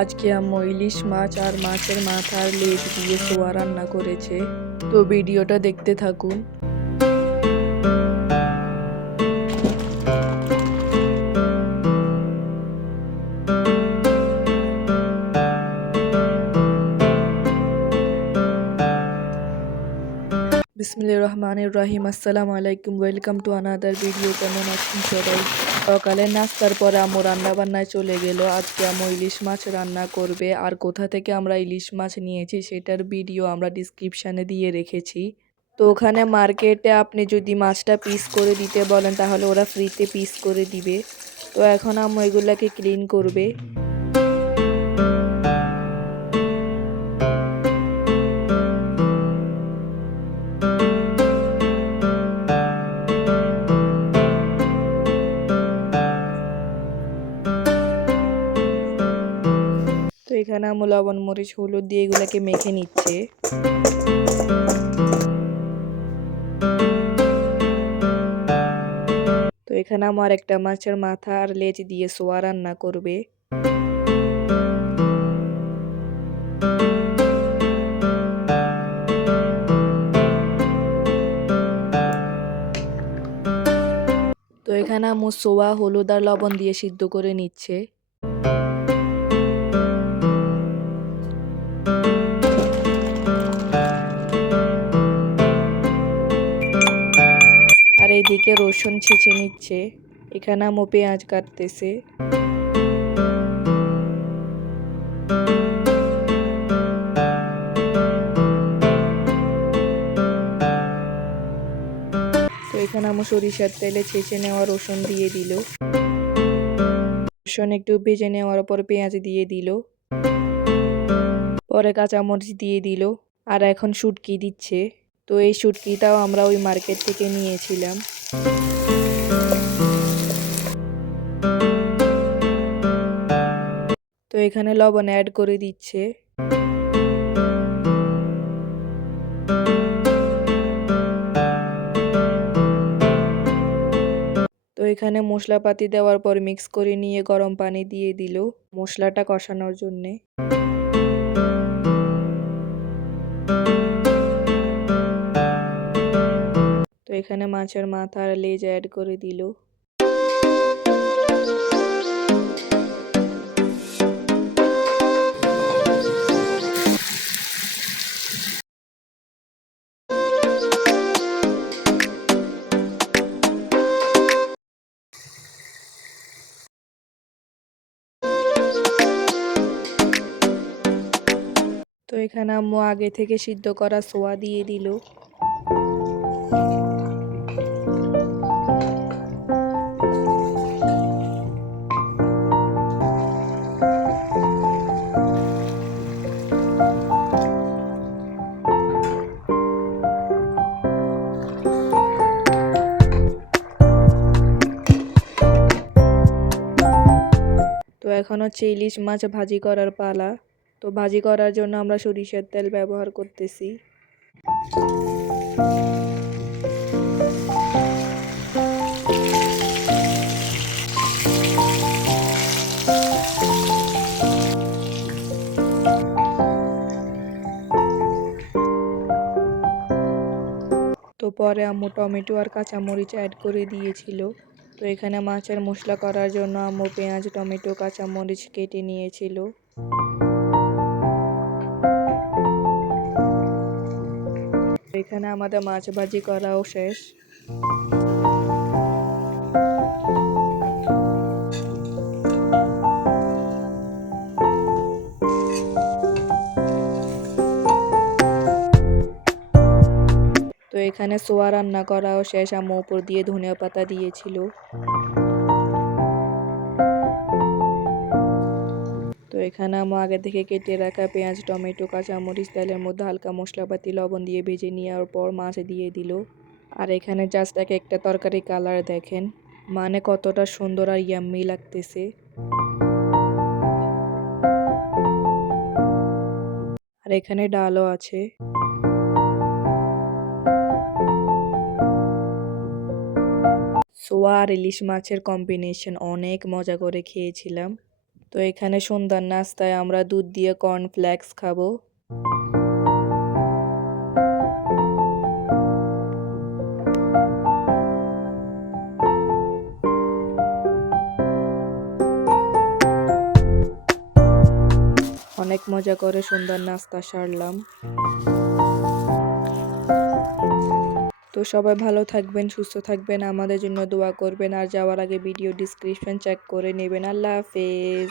আজকে আম্মু ইলিশ মাছ আর মাছের মাথার লেজ দিয়ে সোয়া রান্না করেছে। তো ভিডিওটা দেখতে থাকুন। বিসমিল্লাহির রহমানির রহিম। আসসালামু আলাইকুম, ওয়েলকাম টু আনাদার ভিডিও। কেমন আছেন সবাই? সকালে নাস্তার পরে আম্মু রান্না বান্নায় চলে গেল। আজকে আম্মু ইলিশ মাছ রান্না করবে, আর কোথা থেকে আমরা ইলিশ মাছ নিয়েছি সেটার ভিডিও আমরা ডিসক্রিপশানে দিয়ে রেখেছি। তো ওখানে মার্কেটে আপনি যদি মাছটা পিস করে দিতে বলেন তাহলে ওরা ফ্রিতে পিস করে দিবে। তো এখন আম্মু এগুলাকে ক্লিন করবে। তো এখানে আম্মু লবণ মরিচ হলুদ দিয়ে এগুলাকে মেখে নিচ্ছে। তো এখানে আমার একটা মাছের মাথা আর লেজ দিয়ে সোয়া রান্না করবে। তো এখানে আম্মু সোয়া হলুদ আর লবণ দিয়ে সিদ্ধ করে নিচ্ছে। আর এইদিকে রসুন ছেঁচে নিচ্ছে। এখানে আম্মু পেঁয়াজ কাটতেছে। তো এখানে আম্মু সরিষার তেলে ছেঁচে নেওয়া রসুন দিয়ে দিল। রসুন একটু ভেজে নেওয়ার পর পেঁয়াজ দিয়ে দিল, পরে কাঁচামরিচ দিয়ে দিল, আর এখন শুটকি দিচ্ছে। তো এই শুটকিটাও আমরা ওই মার্কেট থেকে নিয়েছিলাম। তো এখানে লবণ অ্যাড করে দিচ্ছে। তো এখানে মশলাপাতি দেওয়ার পর মিক্স করে নিয়ে গরম পানি দিয়ে দিল মশলাটা কষানোর জন্যে। তো এখানে মাছের মাথা আর লেজ অ্যাড করে দিল। তো এখানে আম্মু আগে থেকে সিদ্ধ করা সোয়া দিয়ে দিল। তো এখন হচ্ছে ইলিশ মাছ ভাজি করার পালা। তো ভাজি করার জন্য আমরা সরিষার তেল ব্যবহার করতেছি। তো পরে আম্মু টমেটো আর কাঁচামরিচ অ্যাড করে দিয়েছিল। তো এখানে মাছের মশলা করার জন্য আম্মু পেঁয়াজ টমেটো কাঁচামরিচ কেটে নিয়েছিল। এখানে আমাদের মাছ ভাজি করাও শেষ। তো এখানে সোয়া রান্না করাও শেষ। আম্মু উপর দিয়ে ধনিয়া পাতা দিয়েছিল। তো এখানে আম্মু আগে থেকে কেটে রাখা পেঁয়াজ টমেটো কাঁচামরিচ তেলের মধ্যে হালকা মশলাপাতি লবণ দিয়ে ভেজে নেওয়ার পর মাছ দিয়ে দিল। আর এখানে জাস্ট একটা তরকারি কালার দেখেন, মানে কতটা সুন্দর আর ইয়াম্মি লাগতেছে। আর এখানে ডালও আছে। সোয়া আর ইলিশ মাছের কম্বিনেশন অনেক মজা করে খেয়েছিলাম। তো এখানে সন্ধ্যার নাস্তায় আমরা দুধ দিয়ে কর্নফ্লেক্স খাবো। অনেক মজা করে সন্ধ্যার নাস্তা সারলাম। তো সবাই ভালো থাকবেন, সুস্থ থাকবেন, আমাদের জন্য দোয়া করবেন, আর যাওয়ার আগে ভিডিও ডেসক্রিপশন চেক করে নেবেন। আল্লাহ হাফেজ।